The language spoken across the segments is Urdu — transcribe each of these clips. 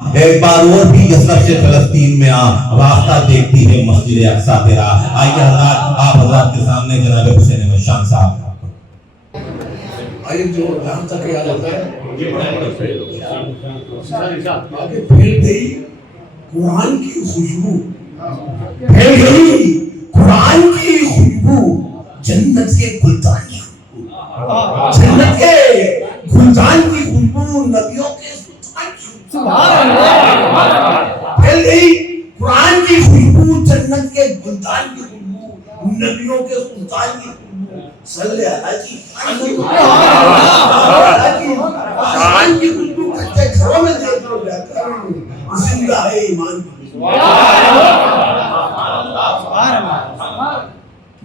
ایک بار اور بھی یسرب سے فلسطین میں راستہ دیکھتی ہے مسجد اقصی تیرا. آئیے حضرات آپ حضرات کے سامنے جناب حسین احمد شان صاحب. آئیے جو جہاں تک یاد ہوتا ہے آگے پھیل گئی قرآن کی خوشبو، پھیل گئی قرآن کی خوشبو، جنت کے گلدانیاں، جنت کے گلدان کی خوشبو، نبیوں کے سلطان کی، پھیل گئی قرآن کی خوشبو، جنت کے گلدان کی خوشبو، نبیوں کے سلطان کی خوشبو. صلی اللہ کی شان کی خوشبو کچے گھروں میں دیکھ لو جا کر، زندہ ہے ایمان کی خوشبو.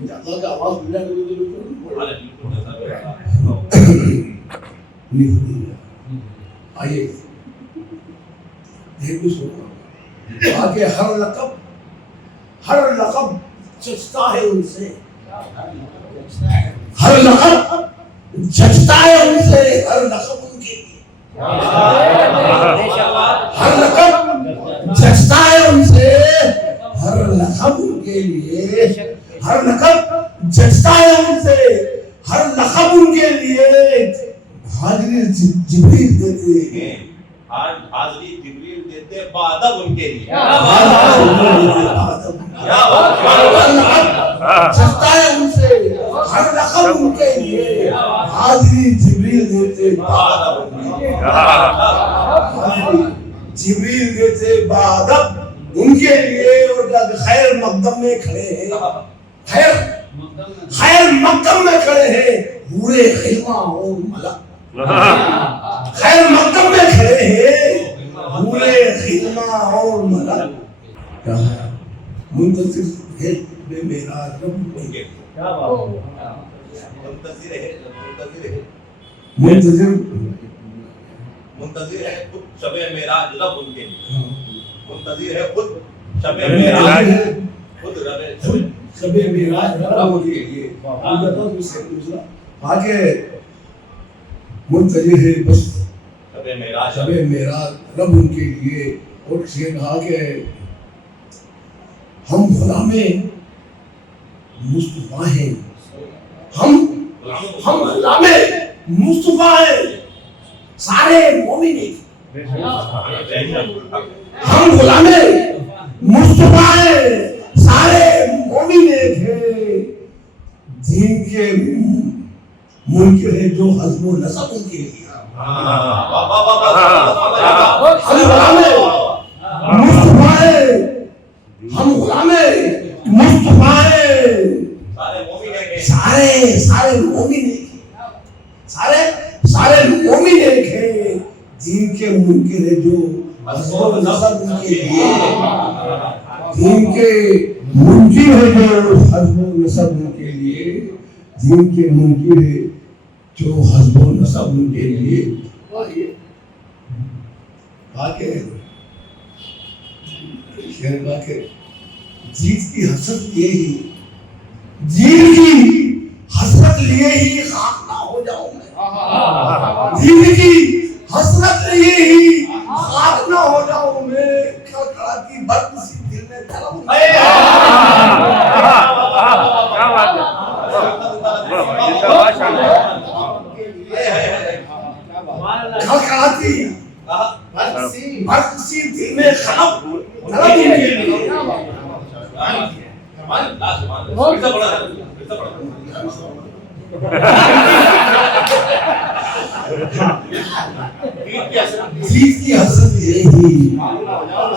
اللہ کا آواز ملا آئیے دیکھ بھی سونا آگے ہر لقب چچتا ہے ان سے، ہر لقب جچتا ہے ان سے، ہر لقب ان کے لیے، ہر لقب جچتا ہے ان سے، ہر لقب ان کے لیے، ہر لقب جچتا ہے ان سے، ہر لقب ان کے لیے. حاضری جبریل دیتے ہیں، حاضری جبریل دیتے بادب ان کے لیے. جچتا ہے ان سے، ہر لقب ان کے لیے، حاضری جبریل دیتے بادب ان کے لیے، حاضری جبریل دیتے بادب ان کے لیے. اور جب خیر مقدم میں کھڑے ہیں، خیر مقدم میں کھڑے ہیں حورے خیمہ اور ملک، خیر مقدم میں کھڑے ہیں حورے خیمہ اور ملک. منتظر ہے بے میرا رب ان کے، منتظر ہے خود شب معراج رب ان کے لیے، منتظر ہے خود شب معراج خود رب شب معراج رب ان کے لیے. آگے منتظر ہے بس شب معراج رب ان کے لیے. اور کسی نے کہا کہ ہم غلام مصطفیٰ ہیں، ہم غلام مصطفیٰ ہیں، سارے مومن ہیں، ہم غلام مصطفیٰ ہیں، سارے مومن ہیں. دین کے منکر ہے جو حزب و نسب ان کے لیے، ہم غلام مصطفیٰ ہیں، ہم غلام مصطفیٰ ہیں، سارے مومن ایک ہیں. دین کے منکر ہے جو حزب و نسب ان کے لیے، دین کے منکر ہے جو حزب و نسب ان کے لیے، دین کے منکر ہے جو حزب و نسب ان کے لیے. آگے شہر کا کہ جیت کی حسرت یہ ہی، جیت کی حسرت لیے ہی خاک نہ ہو جاؤں میں، جیت کی حسرت لیے ہی خاک نہ ہو جاؤں میں. کھڑکھڑاتی برق سی دل میں طلب، کھڑکھڑاتی برق سی دل میں خلب ان کے لیے. جیت کی حسرت یہی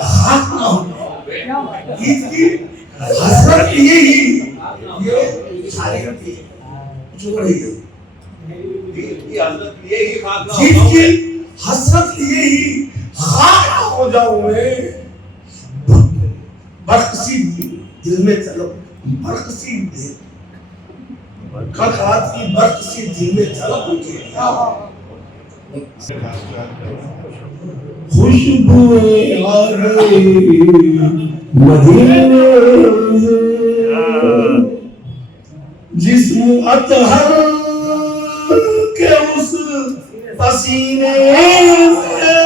خاک نہ ہو، جیت کی حسرت یہی، یہ ساری جو رہی ہے جیت کی حسرت یہی خاک نہ ہو جاؤں میں. برق سی دل میں طلب، برق سی کھڑکھڑاتی کی برق سی دل میں طلب ان کے لیے. خوشبوئیں آ رہی مدینے جسم اطہر کے اس پسینے سے،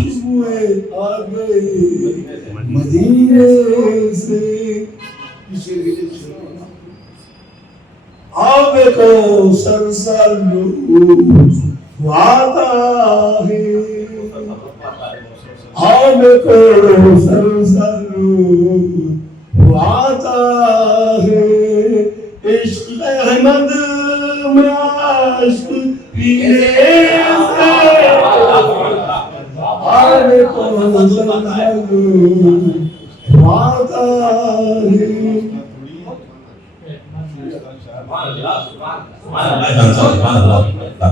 خوشبوئیں آ گئی مدینے سے آب کو سرسر لوٹ آتا ہے آب کو سرسر لوٹ آتا ہے عشق احمد میں عشق پینے سے آب کو سرسر لوٹ آتا ہے سبحان اللہ